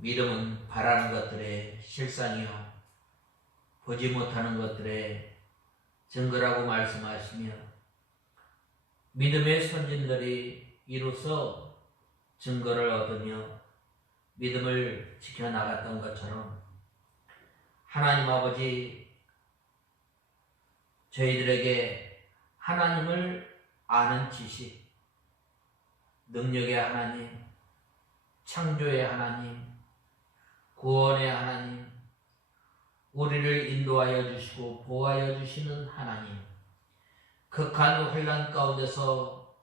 믿음은 바라는 것들의 실상이요 보지 못하는 것들의 증거라고 말씀하시며, 믿음의 선진들이 이로써 증거를 얻으며 믿음을 지켜나갔던 것처럼 하나님 아버지, 저희들에게 하나님을 아는 지식, 능력의 하나님, 창조의 하나님, 구원의 하나님, 우리를 인도하여 주시고 보호하여 주시는 하나님, 극한 혼란 가운데서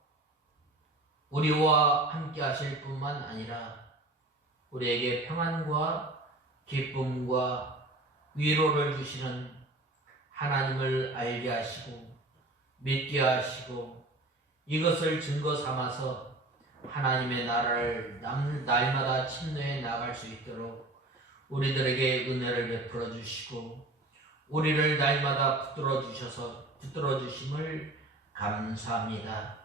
우리와 함께 하실 뿐만 아니라 우리에게 평안과 기쁨과 위로를 주시는 하나님을 알게 하시고 믿게 하시고, 이것을 증거 삼아서 하나님의 나라를 날마다 침노해 나갈 수 있도록 우리들에게 은혜를 베풀어 주시고 우리를 날마다 붙들어 주심을 감사합니다.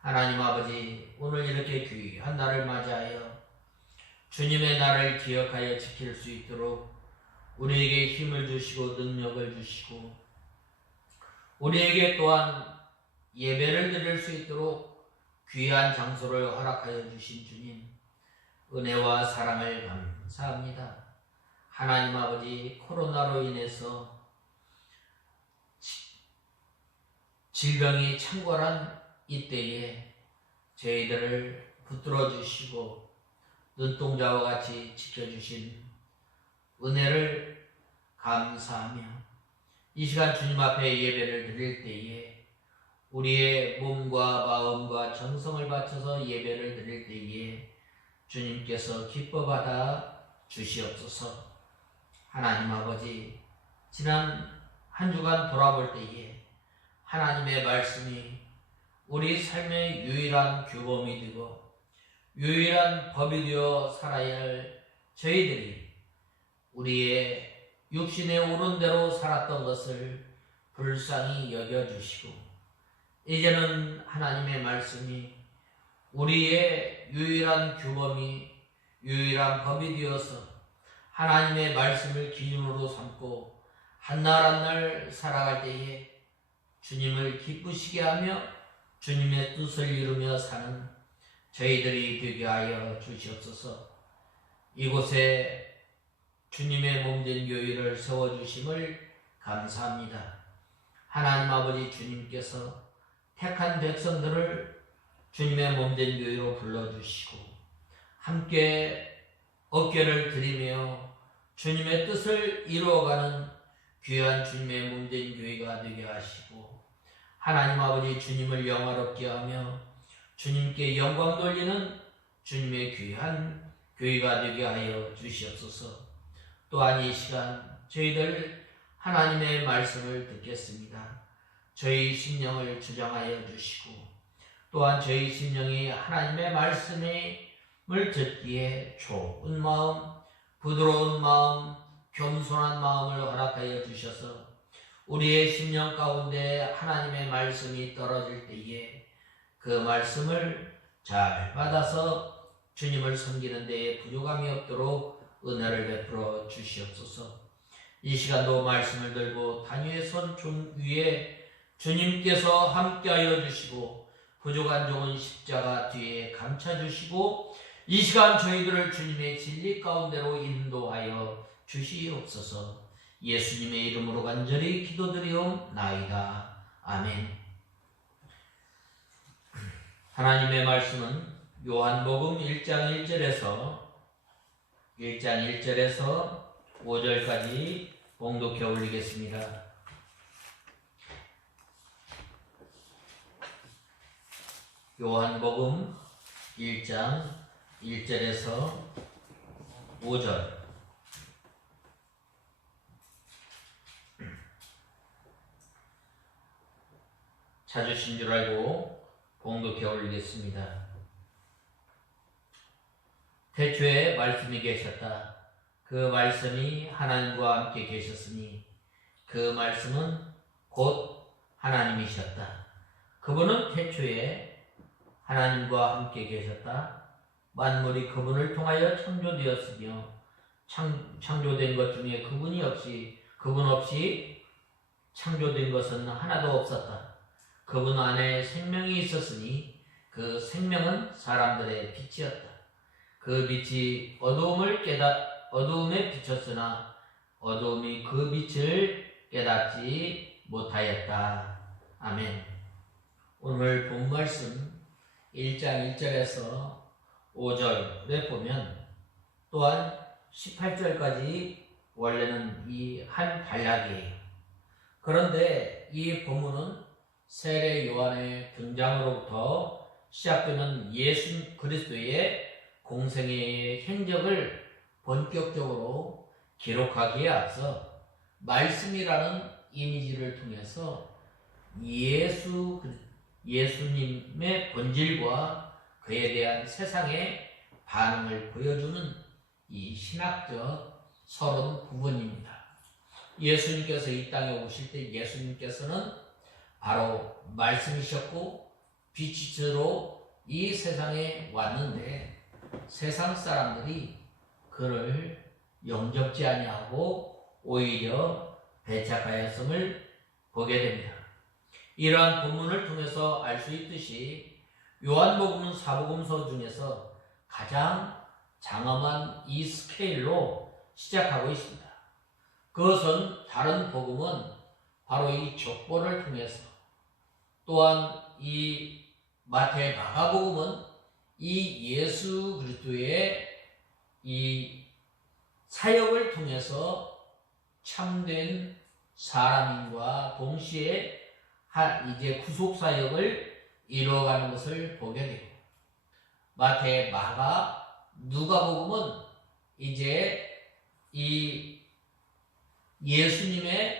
하나님 아버지, 오늘 이렇게 귀한 날을 맞이하여 주님의 날을 기억하여 지킬 수 있도록 우리에게 힘을 주시고 능력을 주시고 우리에게 또한 예배를 드릴 수 있도록 귀한 장소를 허락하여 주신 주님, 은혜와 사랑을 감사합니다. 하나님 아버지, 코로나로 인해서 질병이 창궐한 이때에 저희들을 붙들어 주시고 눈동자와 같이 지켜주신 은혜를 감사하며, 이 시간 주님 앞에 예배를 드릴 때에 우리의 몸과 마음과 정성을 바쳐서 예배를 드릴 때에 주님께서 기뻐 받아 주시옵소서. 하나님 아버지, 지난 한 주간 돌아볼 때에 하나님의 말씀이 우리 삶의 유일한 규범이 되고 유일한 법이 되어 살아야 할 저희들이 우리의 육신의 오른 대로 살았던 것을 불쌍히 여겨주시고, 이제는 하나님의 말씀이 우리의 유일한 규범이 유일한 법이 되어서 하나님의 말씀을 기준으로 삼고 한 날 한 날 살아갈 때에 주님을 기쁘시게 하며 주님의 뜻을 이루며 사는 저희들이 되게 하여 주시옵소서. 이곳에 주님의 몸된 교회를 세워주심을 감사합니다. 하나님 아버지, 주님께서 택한 백성들을 주님의 몸된 교회로 불러주시고 함께 어깨를 들이며 주님의 뜻을 이루어가는 귀한 주님의 몸된 교회가 되게 하시고, 하나님 아버지, 주님을 영화롭게 하며 주님께 영광 돌리는 주님의 귀한 교회가 되게 하여 주시옵소서. 또한 이 시간 저희들 하나님의 말씀을 듣겠습니다. 저희 심령을 주장하여 주시고 또한 저희 심령이 하나님의 말씀을 듣기에 좋은 마음, 부드러운 마음, 겸손한 마음을 허락하여 주셔서 우리의 심령 가운데 하나님의 말씀이 떨어질 때에 그 말씀을 잘 받아서 주님을 섬기는 데에 부족함이 없도록 은혜를 베풀어 주시옵소서. 이 시간도 말씀을 들고 단위의 손 위에 주님께서 함께하여 주시고 부족한 종은 십자가 뒤에 감춰주시고 이 시간 저희들을 주님의 진리 가운데로 인도하여 주시옵소서. 예수님의 이름으로 간절히 기도드리옵나이다. 아멘. 하나님의 말씀은 요한복음 1장 1절에서 5절까지 봉독해 올리겠습니다. 요한복음 1장 1절에서 5절. 찾으신 줄 알고 봉독해 올리겠습니다. 태초에 말씀이 계셨다. 그 말씀이 하나님과 함께 계셨으니 그 말씀은 곧 하나님이셨다. 그분은 태초에 하나님과 함께 계셨다. 만물이 그분을 통하여 창조되었으며 창조된 것 중에 그분 없이 창조된 것은 하나도 없었다. 그분 안에 생명이 있었으니 그 생명은 사람들의 빛이었다. 그 빛이 어두움에 비쳤으나 어두움이 그 빛을 깨닫지 못하였다. 아멘. 오늘 본 말씀 1장 1절에서 5절에 보면 또한 18절까지 원래는 이 한 단락이에요. 그런데 이 본문은 세례 요한의 등장으로부터 시작되는 예수 그리스도의 공생애의 행적을 본격적으로 기록하기에 앞서 말씀이라는 이미지를 통해서 예수님의 본질과 그에 대한 세상의 반응을 보여주는 이 신학적 서론 부분입니다. 예수님께서 이 땅에 오실 때 예수님께서는 바로 말씀이셨고 빛으로 이 세상에 왔는데 세상 사람들이 그를 영접지 아니하고 오히려 배척하였음을 보게 됩니다. 이러한 본문을 통해서 알 수 있듯이 요한복음은 사복음서 중에서 가장 장엄한 이 스케일로 시작하고 있습니다. 그것은 다른 복음은 바로 이 족보를 통해서 또한 이 마태 마가복음은 이 예수 그리스도의 이 사역을 통해서 참된 사람인과 동시에 이제 구속 사역을 이루어가는 것을 보게 되고 마태 마가 누가복음은 이제 이 예수님의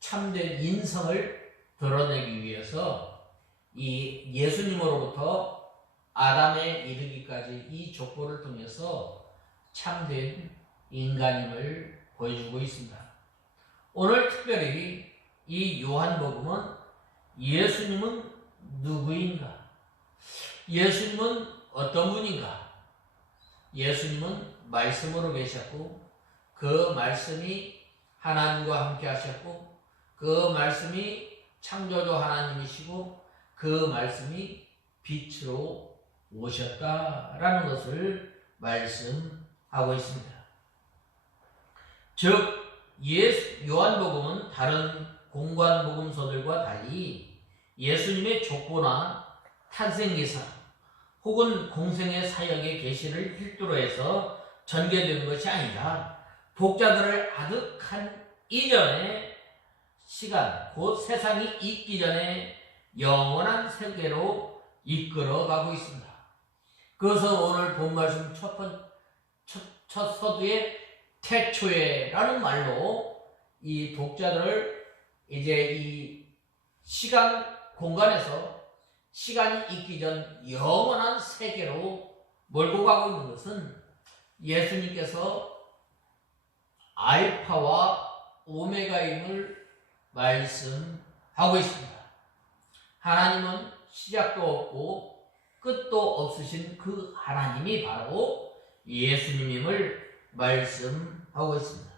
참된 인성을 드러내기 위해서 이 예수님으로부터 아담에 이르기까지 이 족보를 통해서 참된 인간임을 보여주고 있습니다. 오늘 특별히 이 요한복음은 예수님은 누구인가? 예수님은 어떤 분인가? 예수님은 말씀으로 계셨고 그 말씀이 하나님과 함께 하셨고 그 말씀이 창조주 하나님이시고 그 말씀이 빛으로 오셨다라는 것을 말씀하고 있습니다. 즉 요한복음은 다른 공관복음서들과 달리 예수님의 족보나 탄생기사 혹은 공생의 사역의 계시를 필두로 해서 전개되는 것이 아니라 독자들을 아득한 이전의 시간, 곧 세상이 있기 전에 영원한 세계로 이끌어가고 있습니다. 그래서 오늘 본 말씀 첫 서두에 태초에라는 말로 이 독자들을 이제 이 시간 공간에서 시간이 있기 전 영원한 세계로 몰고 가고 있는 것은 예수님께서 알파와 오메가임을 말씀하고 있습니다. 하나님은 시작도 없고 끝도 없으신 그 하나님이 바로 예수님임을 말씀하고 있습니다.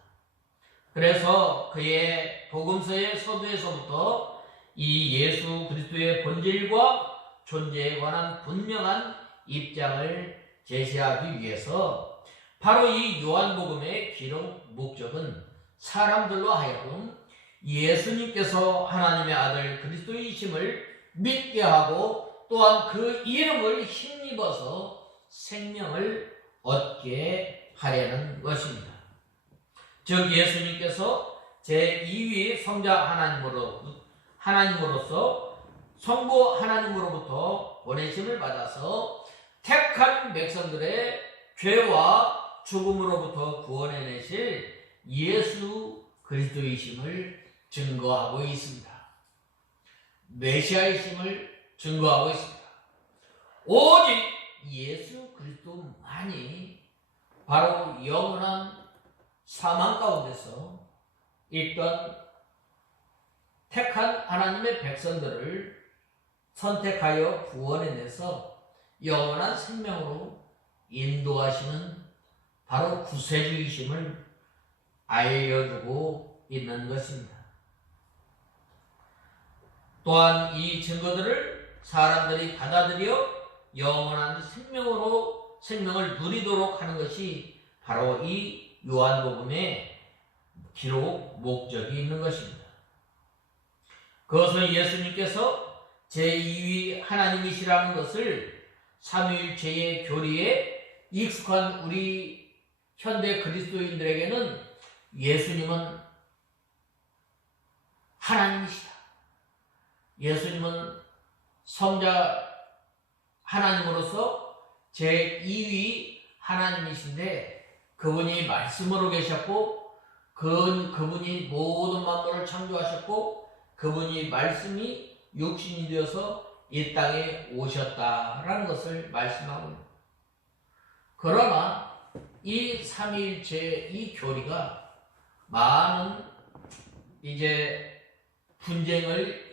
그래서 그의 복음서의 서두에서부터 이 예수 그리스도의 본질과 존재에 관한 분명한 입장을 제시하기 위해서 바로 이 요한복음의 기록 목적은 사람들로 하여금 예수님께서 하나님의 아들 그리스도이심을 믿게 하고 또한 그 이름을 힘입어서 생명을 얻게 하려는 것입니다. 즉 예수님께서 제2위 성자 하나님으로서 성부 하나님으로부터 보내심을 받아서 택한 백성들의 죄와 죽음으로부터 구원해내실 예수 그리스도이심을 증거하고 있습니다. 메시아이심을 증거하고 있습니다. 오직 예수 그리스도만이 바로 영원한 사망 가운데서 있던 택한 하나님의 백성들을 선택하여 구원해내서 영원한 생명으로 인도하시는 바로 구세주이심을 알려주고 있는 것입니다. 또한 이 증거들을 사람들이 받아들여 영원한 생명을 누리도록 하는 것이 바로 이 요한복음의 기록 목적이 있는 것입니다. 그것은 예수님께서 제2위 하나님이시라는 것을 삼위일체의 교리에 익숙한 우리 현대 그리스도인들에게는 예수님은 하나님이시다. 예수님은 성자 하나님으로서 제2위 하나님이신데 그분이 말씀으로 계셨고 그분이 모든 만물을 창조하셨고 그분이 말씀이 육신이 되어서 이 땅에 오셨다라는 것을 말씀하고 있습니다. 그러나 이 삼위일체 이 교리가 많은 이제 분쟁을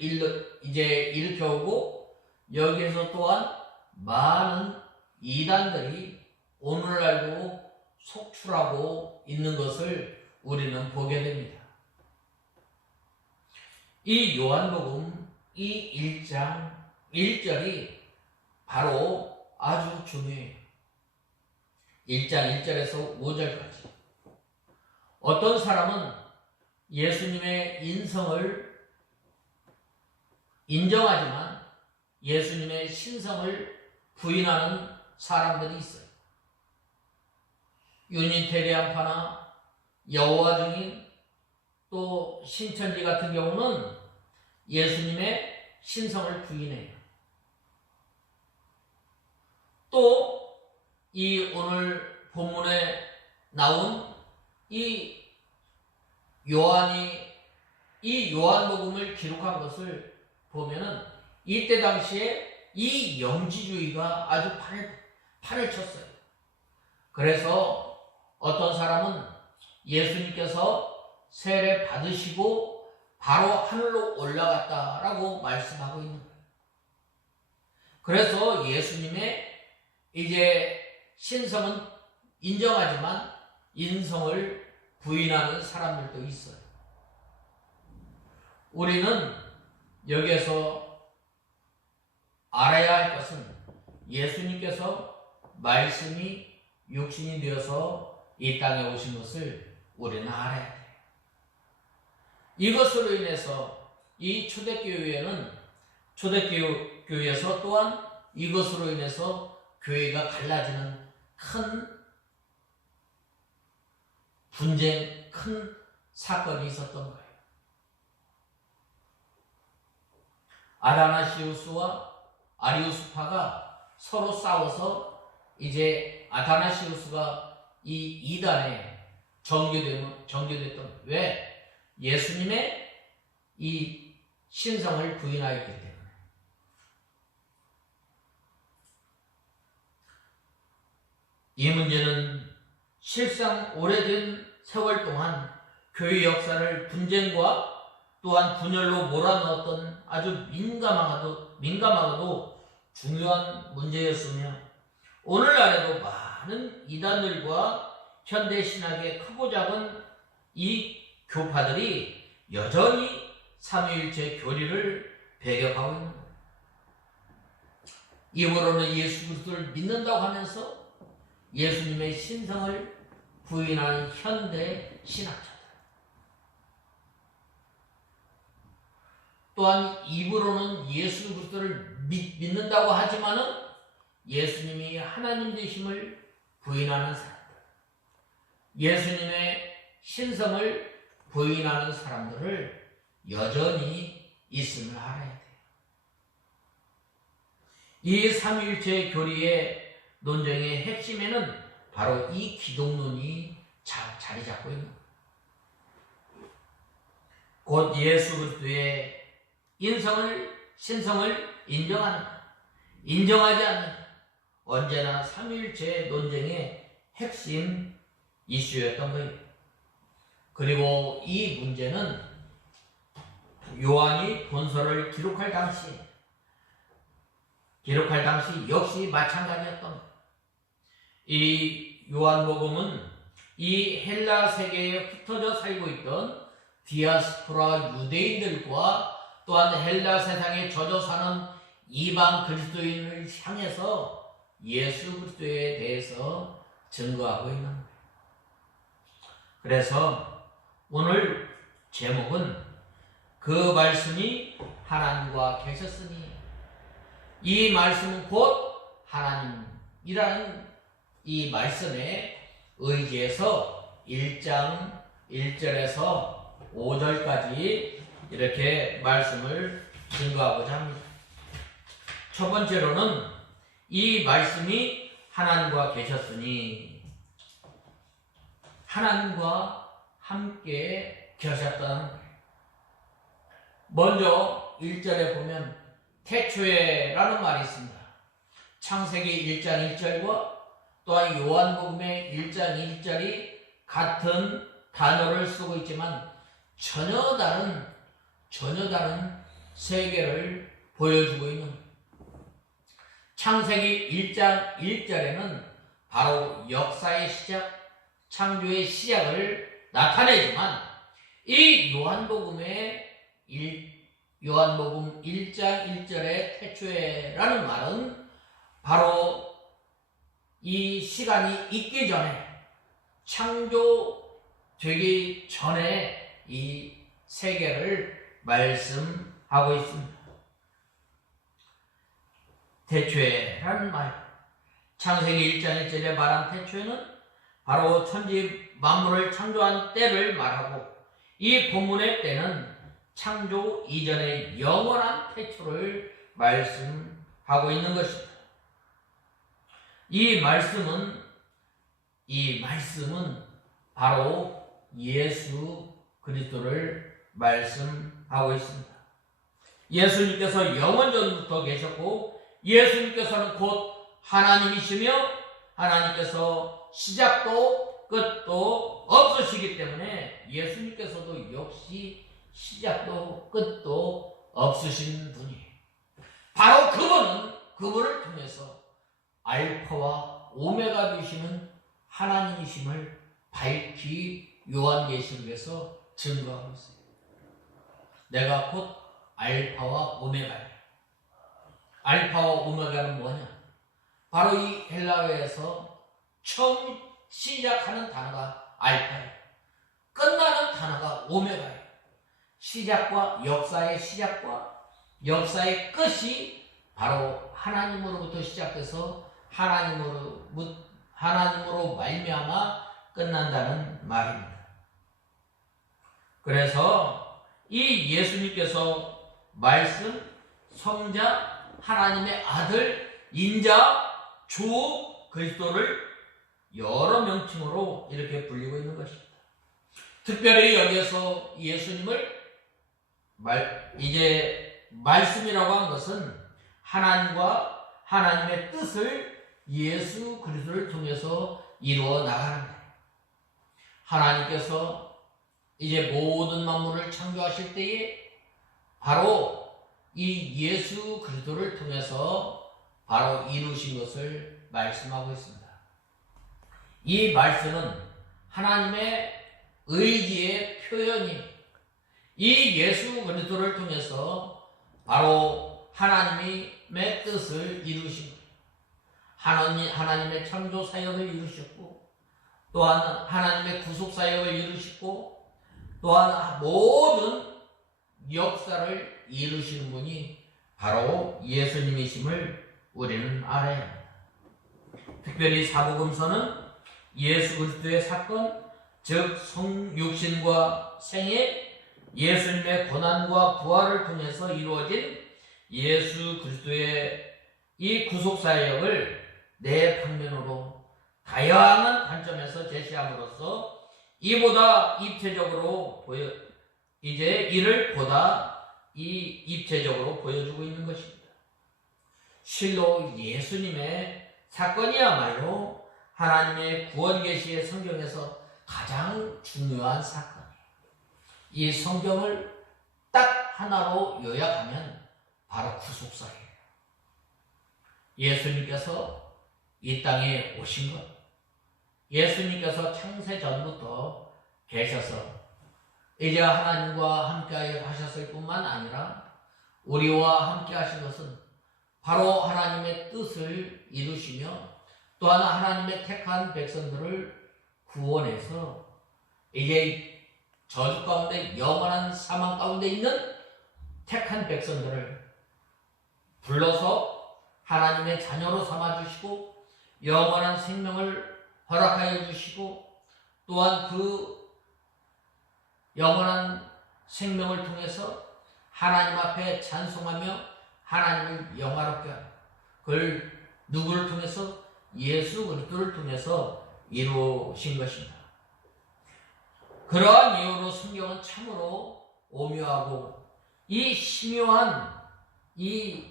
일으켜오고 여기에서 또한 많은 이단들이 오늘날도 속출하고 있는 것을 우리는 보게 됩니다. 이 요한복음 이 1장 1절이 바로 아주 중요해요. 1장 1절에서 5절까지. 어떤 사람은 예수님의 인성을 인정하지만 예수님의 신성을 부인하는 사람들이 있어요. 유니테리안파나 여호와 증인 또 신천지 같은 경우는 예수님의 신성을 부인해요. 또 이 오늘 본문에 나온 이 요한복음을 기록한 것을 보면은 이때 당시에 이 영지주의가 아주 판을 쳤어요. 그래서 어떤 사람은 예수님께서 세례 받으시고 바로 하늘로 올라갔다라고 말씀하고 있는 거예요. 그래서 예수님의 이제 신성은 인정하지만 인성을 부인하는 사람들도 있어요. 우리는 여기에서 알아야 할 것은 예수님께서 말씀이 육신이 되어서 이 땅에 오신 것을 우리는 알아야 돼요. 이것으로 인해서 이 초대교회에서 또한 이것으로 인해서 교회가 갈라지는 큰 분쟁, 큰 사건이 있었던 거예요. 아다나시우스와 아리우스파가 서로 싸워서 이제 아다나시우스가 이 이단에 정교됐던 왜? 예수님의 이 신성을 부인하였기 때문에. 이 문제는 실상 오래된 세월 동안 교회 역사를 분쟁과 또한 분열로 몰아넣었던 아주 민감하고도 중요한 문제였으며 오늘날에도 많은 이단들과 현대신학의 크고 작은 이 교파들이 여전히 삼위일체 교리를 배격하고 있는 거예요. 입으로는 예수 그리스도를 믿는다고 하면서 예수님의 신성을 부인하는 현대 신학자들. 또한 입으로는 예수 그리스도를 믿는다고 하지만은 예수님이 하나님 되심을 부인하는 사람들. 예수님의 신성을 부인하는 사람들을 여전히 있음을 알아야 돼요. 이 삼위일체 교리의 논쟁의 핵심에는 바로 이 기독론이 자리 잡고 있는 거예요. 곧 예수 그리스도의 신성을 인정하지 않는 언제나 삼위일체 논쟁의 핵심 이슈였던 거예요. 그리고 이 문제는 요한이 본서를 기록할 당시에 기록할 당시 역시 마찬가지였던 거예요. 이 요한복음은 이 헬라 세계에 흩어져 살고 있던 디아스포라 유대인들과 또한 헬라 세상에 젖어 사는 이방 그리스도인을 향해서 예수 그리스도에 대해서 증거하고 있는 거예요. 그래서 오늘 제목은 그 말씀이 하나님과 계셨으니, 이 말씀은 곧 하나님이라는 이 말씀에 의지해서 1장 1절에서 5절까지 이렇게 말씀을 증거하고자 합니다. 첫 번째로는 이 말씀이 하나님과 계셨으니, 하나님과 함께 계셨다는 거예요. 먼저 1절에 보면 태초에라는 말이 있습니다. 창세기 1장 1절과 또한 요한복음의 1장 1절이 같은 단어를 쓰고 있지만 전혀 다른 세계를 보여주고 있는 거예요. 창세기 1장 1절에는 바로 역사의 시작, 창조의 시작을 나타내지만 이 요한복음 1장 1절의 태초에라는 말은 바로 이 시간이 있기 전에, 창조되기 전에 이 세계를 말씀하고 있습니다. 태초에라는 말, 창세기 1장 1절에 말한 태초에는 바로 천지 만물을 창조한 때를 말하고, 이 본문의 때는 창조 이전의 영원한 태초를 말씀하고 있는 것입니다. 이 말씀은 바로 예수 그리스도를 말씀하고 있습니다. 예수님께서 영원전부터 계셨고, 예수님께서는 곧 하나님이시며, 하나님께서 시작도 끝도 없으시기 때문에 예수님께서도 역시 시작도 끝도 없으신 분이에요. 바로 그분을 통해서 알파와 오메가 되시는 하나님이심을 밝히 요한계시록에서 증거하고 있어요. 내가 곧 알파와 오메가예요. 알파와 오메가는 뭐냐? 바로 이 헬라어에서 처음 시작하는 단어가 알파예요. 끝나는 단어가 오메가예요. 시작과 역사의 끝이 바로 하나님으로부터 시작돼서 하나님으로 말미암아 끝난다는 말입니다. 그래서 이 예수님께서 말씀, 성자, 하나님의 아들, 인자, 주 그리스도를 여러 명칭으로 이렇게 불리고 있는 것입니다. 특별히 여기에서 예수님을 이제 말씀이라고 한 것은 하나님과 하나님의 뜻을 예수 그리스도를 통해서 이루어 나가는 거예요. 하나님께서 이제 모든 만물을 창조하실 때에 바로 이 예수 그리스도를 통해서 바로 이루신 것을 말씀하고 있습니다. 이 말씀은 하나님의 의지의 표현이, 이 예수 그리스도를 통해서 바로 하나님의 뜻을 이루신 거예요. 하나님의 창조 사역을 이루셨고, 또한 하나님의 구속 사역을 이루시고, 또한 모든 역사를 이루시는 분이 바로 예수님이심을 우리는 알아야 합니다. 특별히 사복음서는 예수 그리스도의 사건, 즉 성육신과 생애, 예수님의 고난과 부활을 통해서 이루어진 예수 그리스도의 이 구속사역을 네 방면으로 다양한 관점에서 제시함으로써 이를 보다 입체적으로 보여주고 있는 것입니다. 실로 예수님의 사건이야말로 하나님의 구원 계시의 성경에서 가장 중요한 사건이에요. 이 성경을 딱 하나로 요약하면 바로 구속사예요. 예수님께서 이 땅에 오신 것, 예수님께서 창세 전부터 계셔서 이제 하나님과 함께 하셨을 뿐만 아니라 우리와 함께 하신 것은 바로 하나님의 뜻을 이루시며 또한 하나님의 택한 백성들을 구원해서 이제 저주 가운데 영원한 사망 가운데 있는 택한 백성들을 불러서 하나님의 자녀로 삼아주시고 영원한 생명을 허락하여 주시고 또한 그 영원한 생명을 통해서 하나님 앞에 찬송하며 하나님을 영화롭게 하는 그걸 누구를 통해서? 예수 그리스도를 통해서 이루신 것입니다. 그러한 이유로 성경은 참으로 오묘하고 이 심오한 이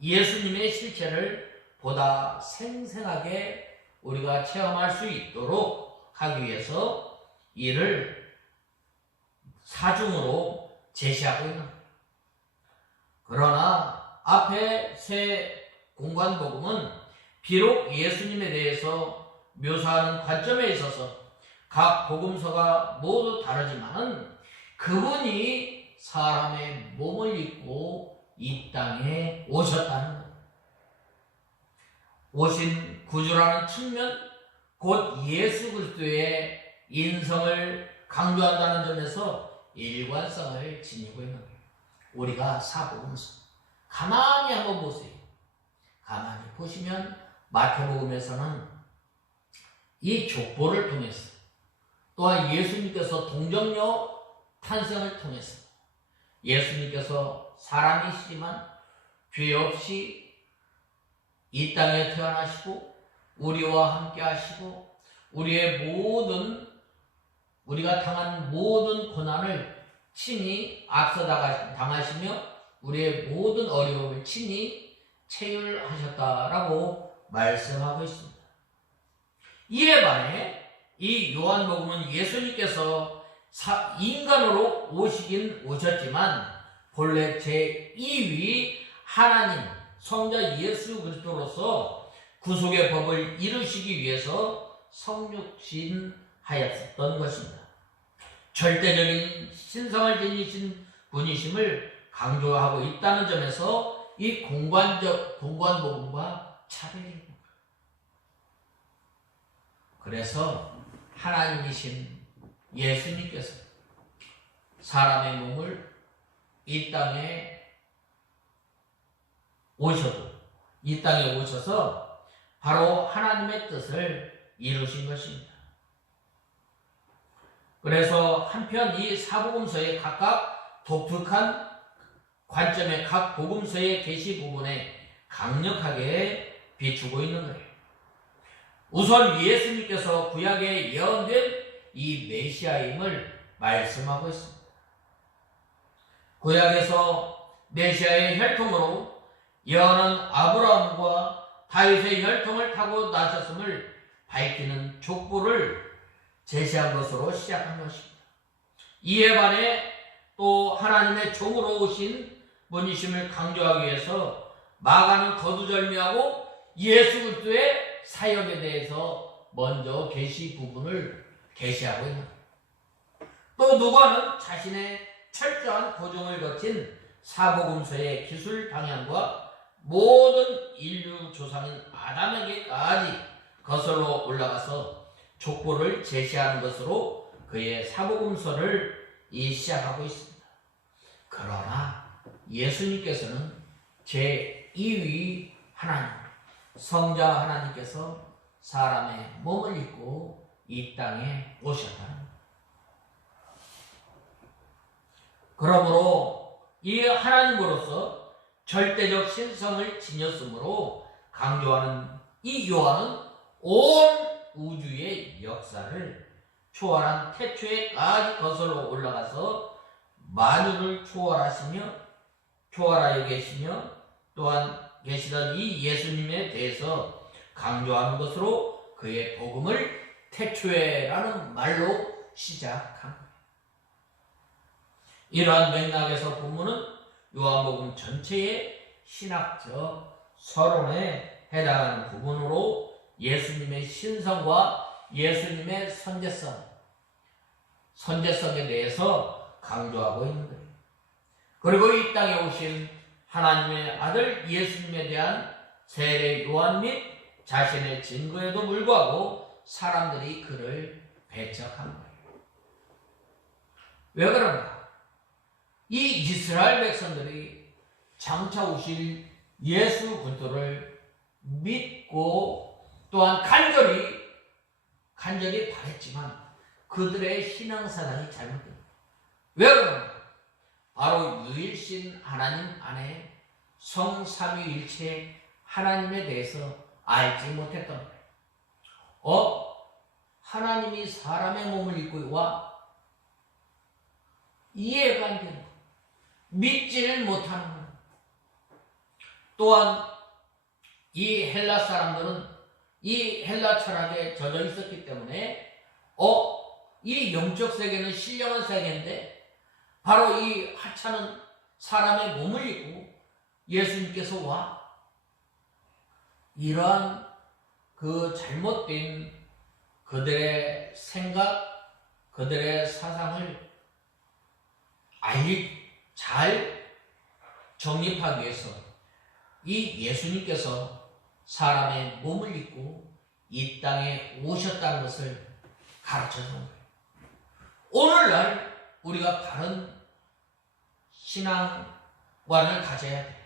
예수님의 실체를 보다 생생하게 우리가 체험할 수 있도록 하기 위해서 이를 사중으로 제시하고 있는 거예요. 그러나 앞에 세 공관복음은 비록 예수님에 대해서 묘사하는 관점에 있어서 각 복음서가 모두 다르지만 그분이 사람의 몸을 입고 이 땅에 오셨다는 것. 오신 구주라는 측면, 곧 예수 그리스도의 인성을 강조한다는 점에서 일관성을 지니고 있는 거예요. 우리가 사복음서 가만히 한번 보세요. 가만히 보시면 마태복음에서는 이 족보를 통해서 또한 예수님께서 동정녀 탄생을 통해서 예수님께서 사람이시지만 죄 없이 이 땅에 태어나시고 우리와 함께 하시고 우리가 당한 모든 고난을 친히 앞서 당하시며 우리의 모든 어려움을 친히 체휼하셨다라고 말씀하고 있습니다. 이에 반해 이 요한복음은 예수님께서 인간으로 오시긴 오셨지만 본래 제2위 하나님 성자 예수 그리스도로서 구속의 법을 이루시기 위해서 성육신하였던 것입니다. 절대적인 신성을 지니신 분이심을 강조하고 있다는 점에서 이 공관복음과 차별입니다. 그래서 하나님이신 예수님께서 사람의 몸을 이 땅에 오셔서 바로 하나님의 뜻을 이루신 것입니다. 그래서 한편 이 사복음서의 각각 독특한 관점의 각 복음서의 계시 부분에 강력하게 비추고 있는 거예요. 우선 예수님께서 구약에 예언된 이 메시아임을 말씀하고 있습니다. 구약에서 메시아의 혈통으로 예언은 아브라함과 다윗의 혈통을 타고 나셨음을 밝히는 족보를 제시한 것으로 시작한 것입니다. 이에 반해 또 하나님의 종으로 오신 분이심을 강조하기 위해서 마가는 거두절미하고 예수 그리스도의 사역에 대해서 먼저 계시 부분을 계시하고 있는 거예요. 또 누가는 자신의 철저한 고정을 거친 사복음서의 기술 방향과 모든 인류 조상인 아담에게까지 거슬러 올라가서 족보를 제시하는 것으로 그의 사복음서를 시작하고 있습니다. 그러나 예수님께서는 제2위 하나님, 성자 하나님께서 사람의 몸을 입고 이 땅에 오셨다는 것. 그러므로 이 하나님으로서 절대적 신성을 지녔으므로 강조하는 이 요한은 온 우주의 역사를 초월한 태초에까지 거슬러 올라가서 만유를 초월하여 계시며 또한 계시던 이 예수님에 대해서 강조하는 것으로 그의 복음을 태초에라는 말로 시작한 거예요. 이러한 맥락에서 본문은 요한복음 전체의 신학적 서론에 해당하는 부분으로 예수님의 신성과 예수님의 선제성에 대해서 강조하고 있는 거예요. 그리고 이 땅에 오신 하나님의 아들 예수님에 대한 세례 요한 및 자신의 증거에도 불구하고 사람들이 그를 배척한 거예요. 왜 그런가? 이 이스라엘 백성들이 장차 오실 예수 그리스도를 믿고 또한 간절히 바랬지만 그들의 신앙사상이 잘못된 거예요. 왜 그런가? 바로 유일신 하나님 안에 성삼위일체 하나님에 대해서 알지 못했던 거예요. 하나님이 사람의 몸을 입고 와 이해가 안 되는 거예요. 믿지를 못하는 거예요. 또한 이 헬라 사람들은 이 헬라 철학에 젖어 있었기 때문에 이 영적 세계는 신령한 세계인데 바로 이 하찮은 사람의 몸을 입고 예수님께서 와 이러한 그 잘못된 그들의 생각, 그들의 사상을 잘 정립하기 위해서 이 예수님께서 사람의 몸을 입고 이 땅에 오셨다는 것을 가르쳐준 거예요. 오늘날 우리가 바른 신앙관을 가져야 돼요.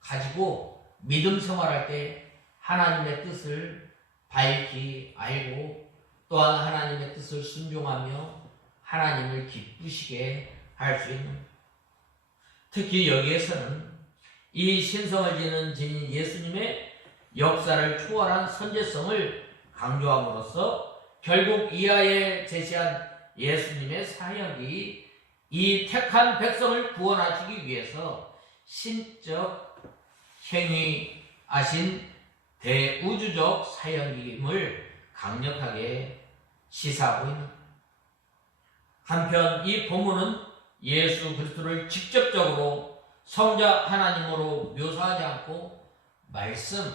가지고 믿음 생활할 때 하나님의 뜻을 밝히 알고 또한 하나님의 뜻을 순종하며 하나님을 기쁘시게 할 수 있는 거예요. 특히 여기에서는 이 신성을 지닌 예수님의 역사를 초월한 선제성을 강조함으로써 결국 이하에 제시한 예수님의 사역이 이 택한 백성을 구원하시기 위해서 신적 행위하신 대우주적 사역임을 강력하게 시사하고 있는 거예요. 한편 이 본문은 예수 그리스도를 직접적으로 성자 하나님으로 묘사하지 않고 말씀,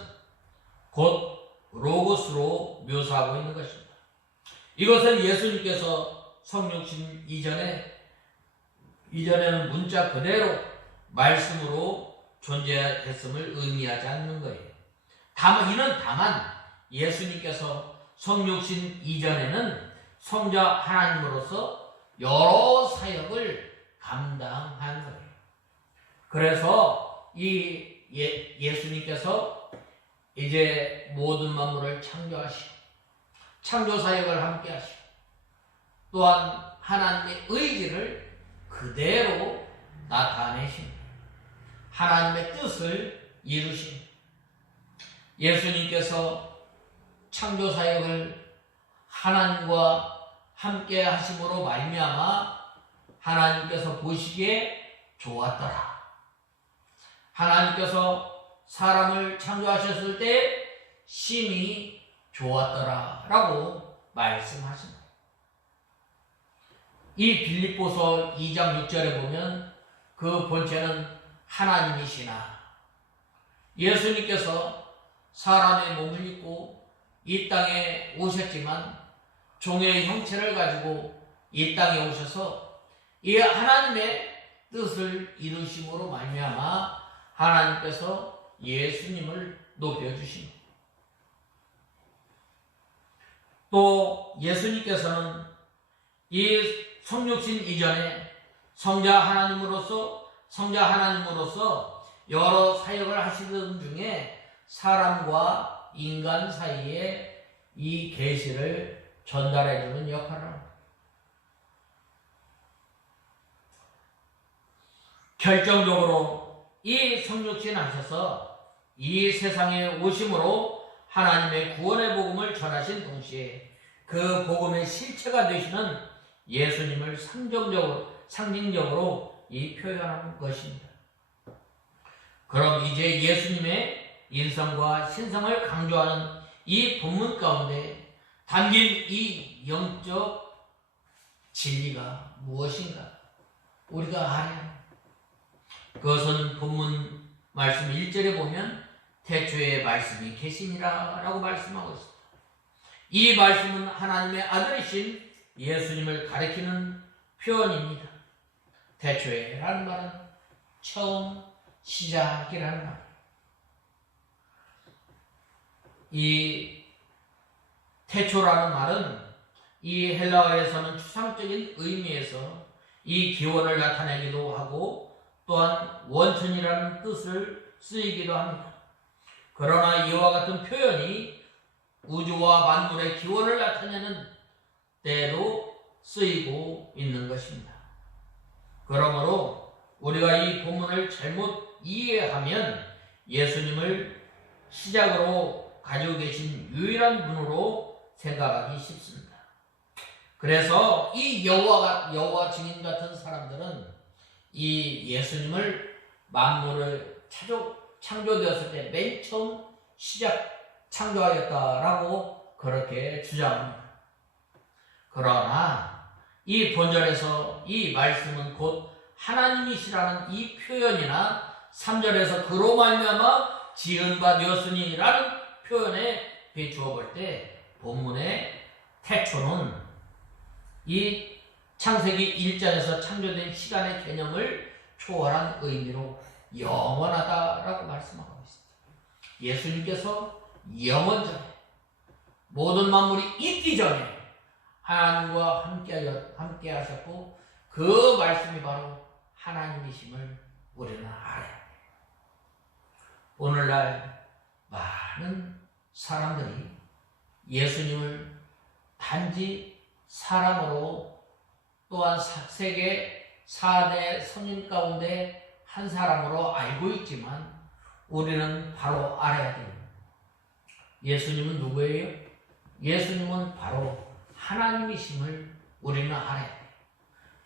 곧 로고스로 묘사하고 있는 것입니다. 이것은 예수님께서 성육신 이전에는 문자 그대로 말씀으로 존재했음을 의미하지 않는 거예요. 다만 예수님께서 성육신 이전에는 성자 하나님으로서 여러 사역을 감당한 거예요. 그래서 이 예수님께서 이제 모든 만물을 창조하시고 창조 사역을 함께 하시고 또한 하나님의 의지를 그대로 나타내신 하나님의 뜻을 이루신 예수님께서 창조 사역을 하나님과 함께 하심으로 말미암아 하나님께서 보시기에 좋았더라. 하나님께서 사람을 창조하셨을 때 심히 좋았더라 라고 말씀하십니다. 이 빌립보서 2장 6절에 보면 그 본체는 하나님이시나 예수님께서 사람의 몸을 입고 이 땅에 오셨지만 종의 형체를 가지고 이 땅에 오셔서 이 하나님의 뜻을 이루심으로 말미암아 하나님께서 예수님을 높여주십니다. 또 예수님께서는 이 성육신 이전에 성자 하나님으로서 여러 사역을 하시던 중에 사람과 인간 사이에 이 계시를 전달해주는 역할을 합니다. 결정적으로 이 성육신 하셔서 이 세상에 오심으로 하나님의 구원의 복음을 전하신 동시에 그 복음의 실체가 되시는 예수님을 상징적으로 이 표현한 것입니다. 그럼 이제 예수님의 인성과 신성을 강조하는 이 본문 가운데 담긴 이 영적 진리가 무엇인가 우리가 알아야 합니다. 그것은 본문 말씀 1절에 보면 태초에 말씀이 계시니라 라고 말씀하고 있습니다. 이 말씀은 하나님의 아들이신 예수님을 가리키는 표현입니다. 태초에 라는 말은 처음, 시작이라는 말. 이 태초라는 말은 이 헬라어에서는 추상적인 의미에서 이 기원을 나타내기도 하고 또한 원천이라는 뜻을 쓰이기도 합니다. 그러나 이와 같은 표현이 우주와 만물의 기원을 나타내는 때로 쓰이고 있는 것입니다. 그러므로 우리가 이 본문을 잘못 이해하면 예수님을 시작으로 가지고 계신 유일한 분으로 생각하기 쉽습니다. 그래서 이 여호와 증인 같은 사람들은 이 예수님을 만물을 창조되었을 때 맨 처음 시작 창조하였다라고 그렇게 주장합니다. 그러나 이 본절에서 이 말씀은 곧 하나님이시라는 이 표현이나 3절에서 그로 말미암아 지은 바 되었으니 라는 표현에 비추어 볼 때 본문의 태초는 이 창세기 1장에서 창조된 시간의 개념을 초월한 의미로 영원하다라고 말씀하고 있습니다. 예수님께서 영원전에 모든 만물이 있기 전에 하나님과 함께 하셨고 그 말씀이 바로 하나님이심을 우리는 알아야 해요. 오늘날 많은 사람들이 예수님을 단지 사람으로 또한 세계 4대 성인 가운데 한 사람으로 알고 있지만 우리는 바로 알아야 됩니다. 예수님은 누구예요? 예수님은 바로 하나님이심을 우리는 알아야 돼요.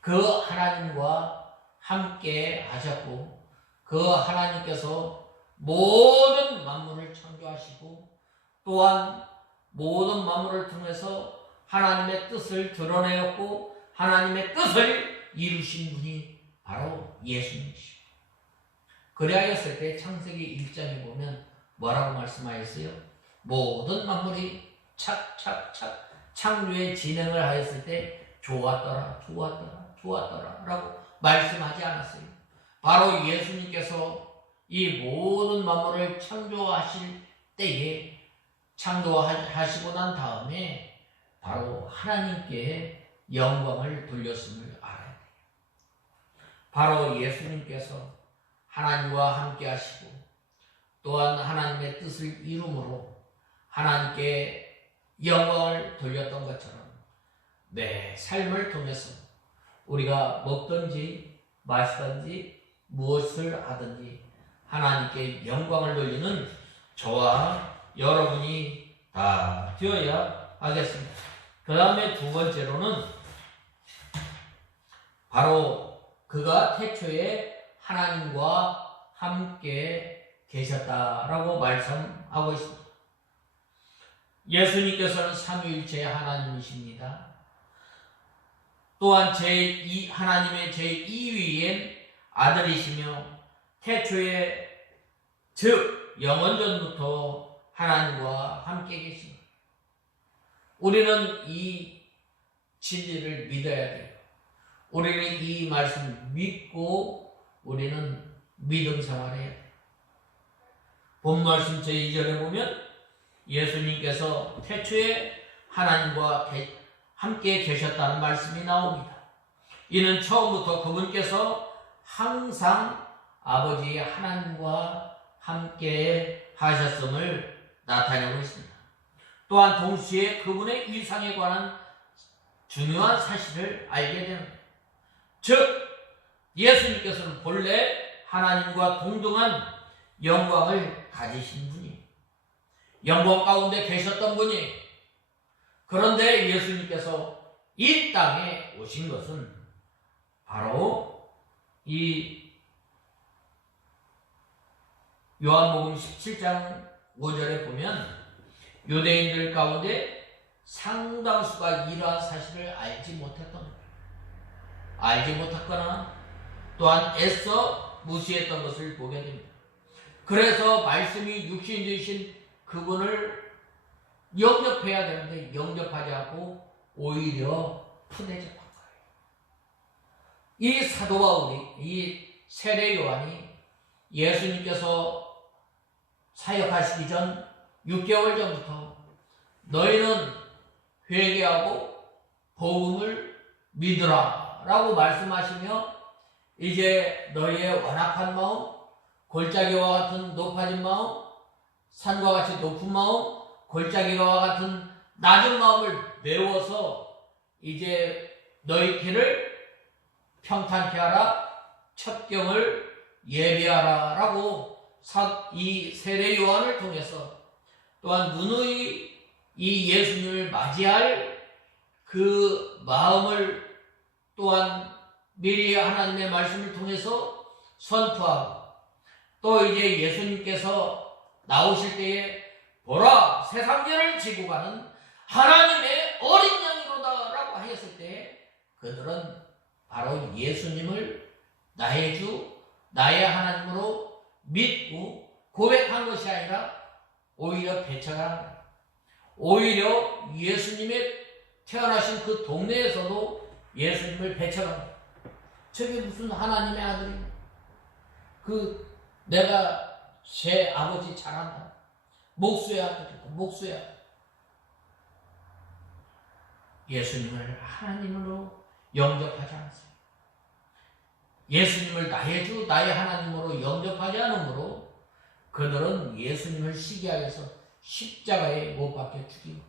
그 하나님과 함께 하셨고 그 하나님께서 모든 만물을 창조하시고 또한 모든 만물을 통해서 하나님의 뜻을 드러내었고 하나님의 뜻을 이루신 분이 바로 예수님이시죠. 그리하였을 때 창세기 1장에 보면 뭐라고 말씀하였어요? 모든 만물이 착착착 창조의 진행을 하였을 때 좋았더라 라고 말씀하지 않았어요. 바로 예수님께서 이 모든 만물을 창조하실 때에 창조하시고 난 다음에 바로 하나님께 영광을 돌렸음을 알아야 돼요. 바로 예수님께서 하나님과 함께 하시고 또한 하나님의 뜻을 이루므로 하나님께 영광을 돌렸던 것처럼 내 삶을 통해서 우리가 먹든지 마시든지 무엇을 하든지 하나님께 영광을 돌리는 저와 여러분이 다 되어야 하겠습니다. 그 다음에 두 번째로는 바로 그가 태초에 하나님과 함께 계셨다라고 말씀하고 있습니다. 예수님께서는 삼위일체의 하나님이십니다. 또한 하나님의 제2위인 아들이시며 태초에 즉 영원전부터 하나님과 함께 계십니다. 우리는 이 진리를 믿어야 돼요. 우리는 이 말씀을 믿고 우리는 믿음 생활해야 돼요. 본 말씀 제2절에 보면 예수님께서 태초에 하나님과 함께 계셨다는 말씀이 나옵니다. 이는 처음부터 그분께서 항상 아버지 하나님과 함께 하셨음을 나타내고 있습니다. 또한 동시에 그분의 위상에 관한 중요한 사실을 알게 됩니다. 즉 예수님께서는 본래 하나님과 동등한 영광을 가지신 분이에요. 영광 가운데 계셨던 분이에요. 그런데 예수님께서 이 땅에 오신 것은 바로 이 요한복음 17장 5절에 보면 유대인들 가운데 상당수가 이러한 사실을 알지 못했던 거예요. 알지 못했거나 또한 애써 무시했던 것을 보게 됩니다. 그래서 말씀이 육신이 되신 그분을 영접해야 되는데 영접하지 않고 오히려 푸대접한 거예요. 이 사도 바울이, 이 세례 요한이 예수님께서 사역하시기 전 6개월 전부터 너희는 회개하고 복음을 믿으라 라고 말씀하시며 이제 너희의 완악한 마음, 골짜기와 같은 높아진 마음, 산과 같이 높은 마음, 골짜기와 같은 낮은 마음을 메워서 이제 너희 길을 평탄케 하라, 첩경을 예비하라 라고 이 세례 요한을 통해서 또한 누누이 이 예수님을 맞이할 그 마음을 또한 미리 하나님의 말씀을 통해서 선포하고 또 이제 예수님께서 나오실 때에 보라 세상죄를 지고 가는 하나님의 어린 양이로다 라고 하였을 때 그들은 바로 예수님을 나의 주 나의 하나님으로 믿고 고백한 것이 아니라 오히려 배척한 거예요. 오히려 예수님의 태어나신 그 동네에서도 예수님을 배척한 거예요. 저게 무슨 하나님의 아들이냐. 내가 제 아버지 잘한다. 목수의 아들이다. 목수의 아들. 예수님을 하나님으로 영접하지 않았어요. 예수님을 나의 주, 나의 하나님으로 영접하지 않으므로 그들은 예수님을 시기하여서 십자가에 못 박혀 죽인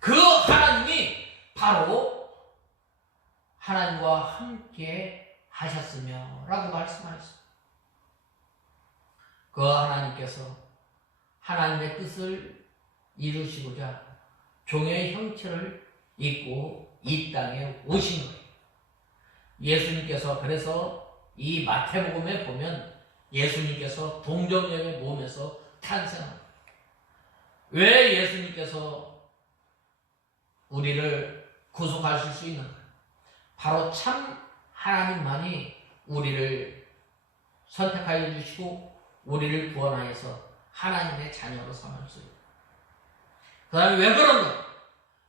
그 하나님이 바로 하나님과 함께 하셨으며 라고 말씀하셨습니다. 그 하나님께서 하나님의 뜻을 이루시고자 종의 형체를 입고 이 땅에 오신 거예요. 예수님께서 그래서 이 마태복음에 보면 예수님께서 동정녀의 몸에서 탄생합니다. 왜 예수님께서 우리를 구속하실 수 있는 거예요? 바로 참 하나님만이 우리를 선택하여 주시고 우리를 구원하여서 하나님의 자녀로 삼을 수 있어요. 그 다음에 왜 그런 거예요?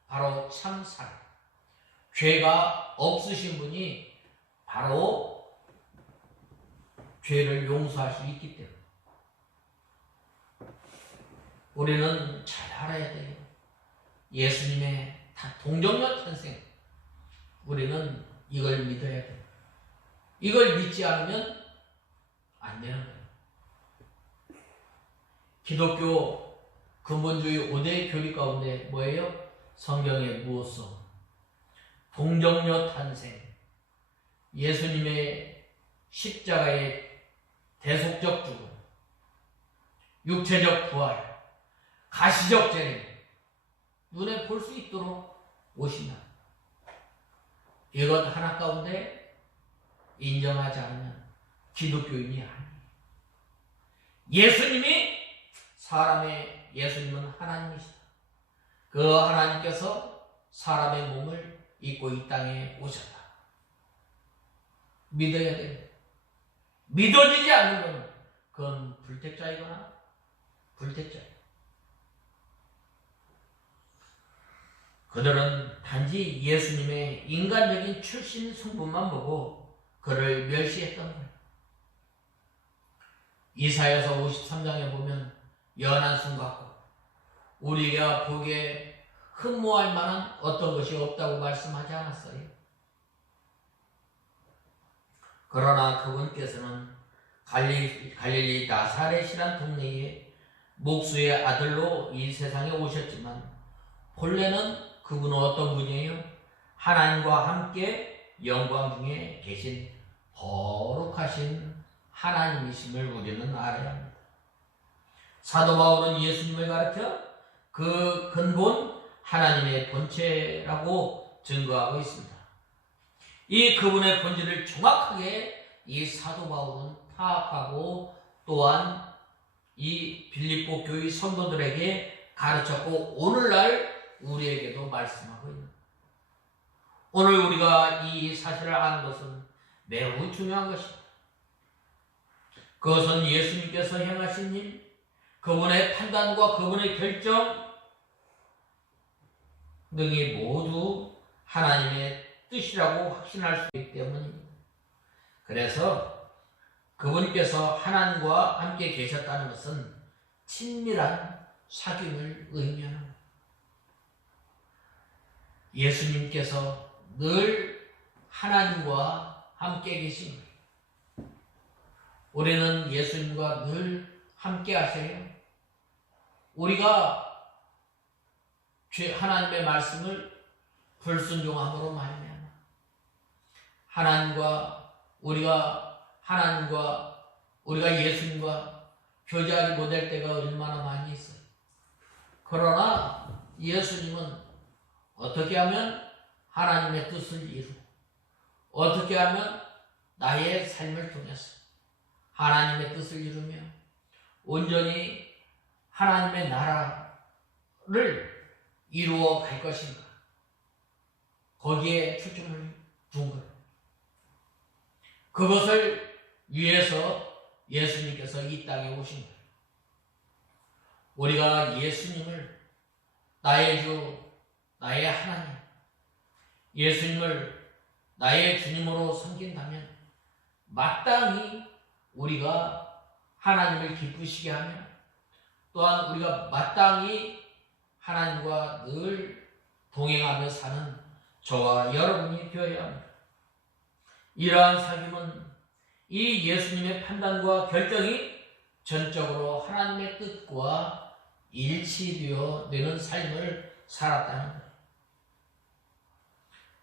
바로 참 사랑. 죄가 없으신 분이 바로 죄를 용서할 수 있기 때문에 우리는 잘 알아야 돼요. 예수님의 동정녀 탄생, 우리는 이걸 믿어야 돼요. 이걸 믿지 않으면 안 되는 거예요. 기독교 근본주의 5대 교리 가운데 뭐예요? 성경의 무엇성, 동정녀 탄생, 예수님의 십자가의 대속적 죽음, 육체적 부활, 가시적 재림, 눈에 볼 수 있도록 오신다. 이것 하나 가운데 인정하지 않으면 기독교인이 아니에요. 예수님이 사람의 예수님은 하나님이시다. 그 하나님께서 사람의 몸을 입고 이 땅에 오셨다. 믿어야 돼요. 믿어지지 않는 건 그건 불택자이거나 불택자예요. 그들은 단지 예수님의 인간적인 출신 성분만 보고 그를 멸시했던 거예요. 이사야서 53장에 보면 연한 순 같고 우리가 보기에 흠모할 만한 어떤 것이 없다고 말씀하지 않았어요. 그러나 그분께서는 갈릴리 나사렛이란 동네에 목수의 아들로 이 세상에 오셨지만 본래는 그분은 어떤 분이에요? 하나님과 함께 영광 중에 계신 거룩하신 하나님이심을 우리는 알아야 합니다. 사도 바울은 예수님을 가르쳐 그 근본 하나님의 본체라고 증거하고 있습니다. 이 그분의 본질을 정확하게 이 사도 바울은 파악하고 또한 이 빌립보 교회 성도들에게 가르쳤고 오늘날 우리에게도 말씀하고 있는 거예요. 오늘 우리가 이 사실을 아는 것은 매우 중요한 것입니다. 그것은 예수님께서 행하신 일, 그분의 판단과 그분의 결정 등이 모두 하나님의 뜻이라고 확신할 수 있기 때문입니다. 그래서 그분께서 하나님과 함께 계셨다는 것은 친밀한 사귐을 의미합니다. 예수님께서 늘 하나님과 함께 계십니다. 우리는 예수님과 늘 함께 하세요. 우리가 하나님의 말씀을 불순종함으로 말미암아 우리가 예수님과 교제하지 못할 때가 얼마나 많이 있어요. 그러나 예수님은 어떻게 하면 하나님의 뜻을 이루고 어떻게 하면 나의 삶을 통해서 하나님의 뜻을 이루며 온전히 하나님의 나라를 이루어 갈 것인가, 거기에 초점을 둔 거예요. 그것을 위해서 예수님께서 이 땅에 오신 거예요. 우리가 예수님을 나의 주, 나의 하나님, 예수님을 나의 주님으로 섬긴다면 마땅히 우리가 하나님을 기쁘시게 하며 또한 우리가 마땅히 하나님과 늘 동행하며 사는 저와 여러분이 되어야 합니다. 이러한 사귐은 이 예수님의 판단과 결정이 전적으로 하나님의 뜻과 일치되어 되는 삶을 살았다는 것.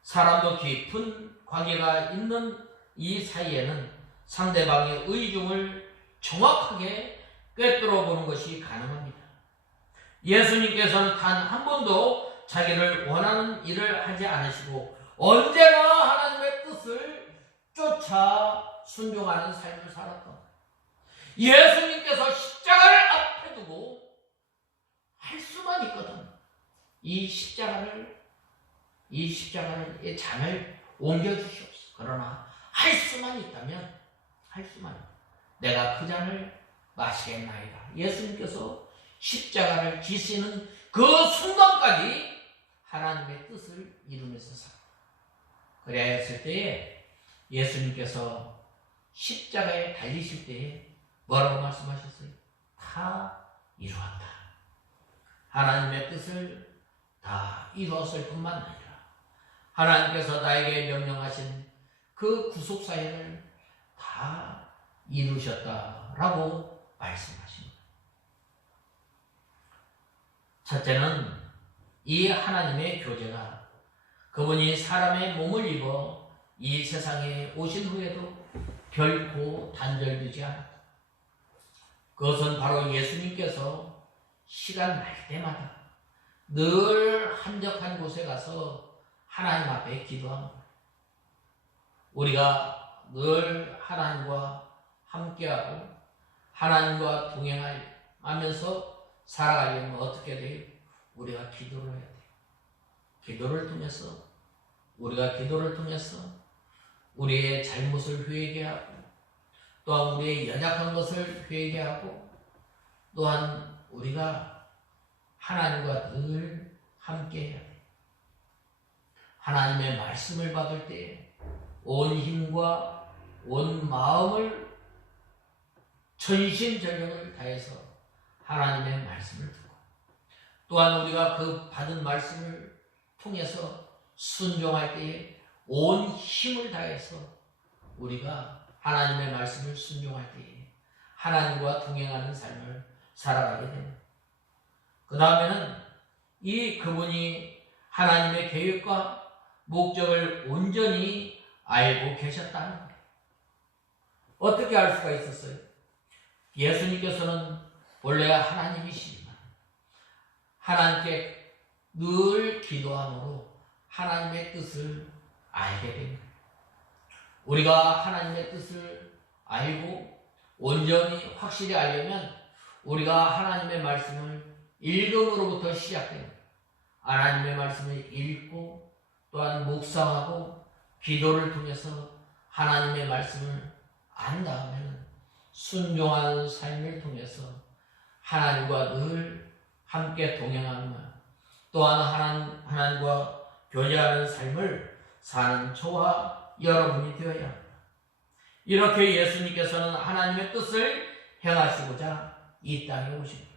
사람도 깊은 관계가 있는 이 사이에는 상대방의 의중을 정확하게 꿰뚫어 보는 것이 가능합니다. 예수님께서는 단 한 번도 자기를 원하는 일을 하지 않으시고 언제나 하나님의 뜻을 쫓아 순종하는 삶을 살았다. 예수님께서 십자가를 앞에 두고 할 수만 있거든. 이 십자가를 이 잔을 옮겨주시옵소서. 그러나 할 수만 있다면 내가 그 잔을 마시겠나이다. 예수님께서 십자가를 지시는 그 순간까지 하나님의 뜻을 이루면서 살았다. 그래야 했을 때에 예수님께서 십자가에 달리실 때에 뭐라고 말씀하셨어요? 다 이루었다. 하나님의 뜻을 다 이루었을 뿐만 아니라 하나님께서 나에게 명령하신 그 구속사역을 다 이루셨다라고 말씀하십니다. 첫째는 이 하나님의 교제가 그분이 사람의 몸을 입어 이 세상에 오신 후에도 결코 단절되지 않았다. 그것은 바로 예수님께서 시간 날 때마다 늘 한적한 곳에 가서 하나님 앞에 기도합니다. 우리가 늘 하나님과 함께하고 하나님과 동행하면서 살아가려면 어떻게 돼요? 우리가 기도를 해야 돼요. 기도를 통해서 우리의 잘못을 회개하고 또한 우리의 연약한 것을 회개하고 또한 우리가 하나님과 늘 함께해야 돼요. 하나님의 말씀을 받을 때 온 힘과 온 마음을 전심전력을 다해서 하나님의 말씀을 듣고 또한 우리가 그 받은 말씀을 통해서 순종할 때에 온 힘을 다해서 우리가 하나님의 말씀을 순종할 때에 하나님과 동행하는 삶을 살아가게 됩니다. 그 다음에는 그분이 하나님의 계획과 목적을 온전히 알고 계셨다는 거예요. 어떻게 알 수가 있었어요? 예수님께서는 원래 하나님이시지만 하나님께 늘 기도함으로 하나님의 뜻을 알게 됩니다. 우리가 하나님의 뜻을 알고 온전히 확실히 알려면 우리가 하나님의 말씀을 읽음으로부터 시작됩니다. 하나님의 말씀을 읽고 또한 묵상하고 기도를 통해서 하나님의 말씀을 안 다음에는 순종하는 삶을 통해서 하나님과 늘 함께 동행하며 또한 하나님과 교제하는 삶을 사는 저와 여러분이 되어야 합니다. 이렇게 예수님께서는 하나님의 뜻을 행하시고자 이 땅에 오십니다.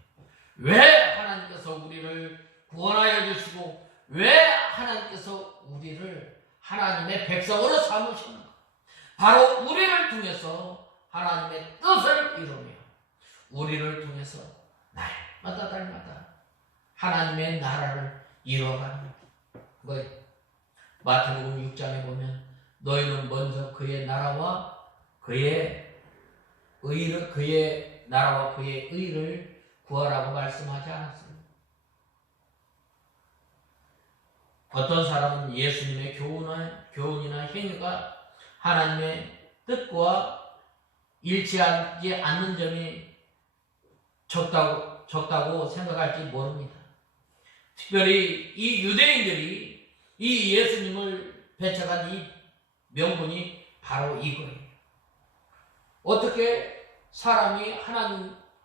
왜 하나님께서 우리를 구원하여 주시고 왜 하나님께서 우리를 하나님의 백성으로 삼으셨는가? 바로 우리를 통해서 하나님의 뜻을 이루며 우리를 통해서 날마다 달마다 하나님의 나라를 이루어가는 거예요. 마태복음 6장에 보면 너희는 먼저 그의 나라와 그의 의를 구하라고 말씀하지 않았어요. 어떤 사람은 예수님의 교훈이나 행위가 하나님의 뜻과 일치하지 않는 점이 적다고 생각할지 모릅니다. 특별히 이 유대인들이 이 예수님을 배척한 이 명분이 바로 이거예요. 어떻게 사람이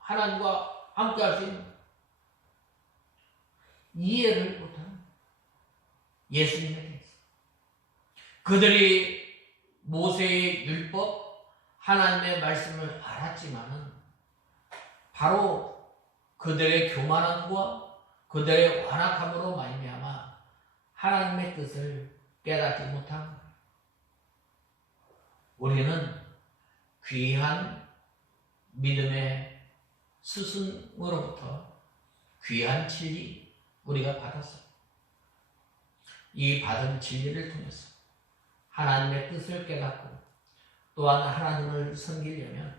하나님과 함께 할 수 있는 이해를 못하는 예수님에 대해서 그들이 모세의 율법 하나님의 말씀을 알았지만은 바로 그들의 교만함과 그들의 완악함으로 말미암아 하나님의 뜻을 깨닫지 못한 거예요. 우리는 귀한 믿음의 스승으로부터 귀한 진리 우리가 받았어요. 이 받은 진리를 통해서 하나님의 뜻을 깨닫고 또한 하나님을 섬기려면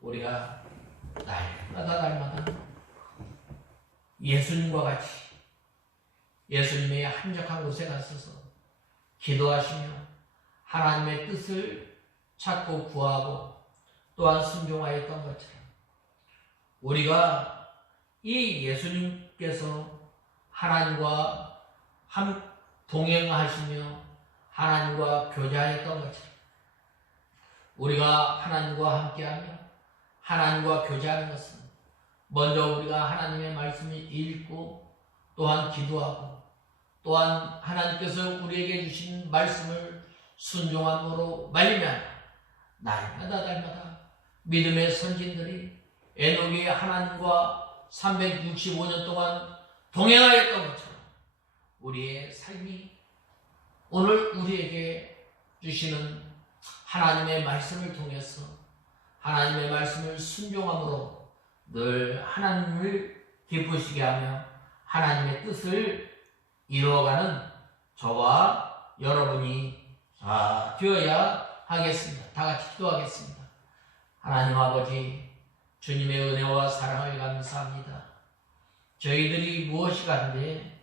우리가 날마다 예수님과 같이 예수님의 한적한 곳에 가서서 기도하시며 하나님의 뜻을 찾고 구하고 또한 순종하였던 것처럼 우리가 이 예수님께서 하나님과 동행하시며 하나님과 교제하였던 것처럼 우리가 하나님과 함께하며 하나님과 교제하는 것은 먼저 우리가 하나님의 말씀을 읽고 또한 기도하고 또한 하나님께서 우리에게 주신 말씀을 순종함으로 말미암아 날마다 믿음의 선진들이 에녹이 하나님과 365년 동안 동행하였던 것처럼 우리의 삶이 오늘 우리에게 주시는 하나님의 말씀을 통해서 하나님의 말씀을 순종함으로 늘 하나님을 기쁘시게 하며 하나님의 뜻을 이루어가는 저와 여러분이 되어야 하겠습니다. 다 같이 기도하겠습니다. 하나님 아버지, 주님의 은혜와 사랑을 감사합니다. 저희들이 무엇이 간데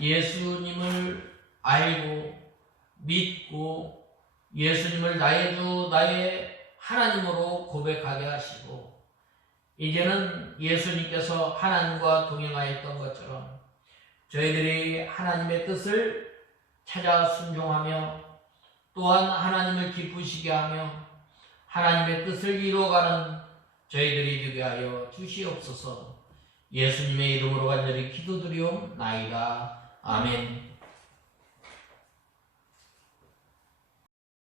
예수님을 알고 믿고 예수님을 나의 주 나의 하나님으로 고백하게 하시고 이제는 예수님께서 하나님과 동행하였던 것처럼 저희들이 하나님의 뜻을 찾아 순종하며 또한 하나님을 기쁘시게 하며 하나님의 뜻을 이루어가는 저희들이 되게 하여 주시옵소서. 예수님의 이름으로 간절히 기도드리옵나이다. 아멘.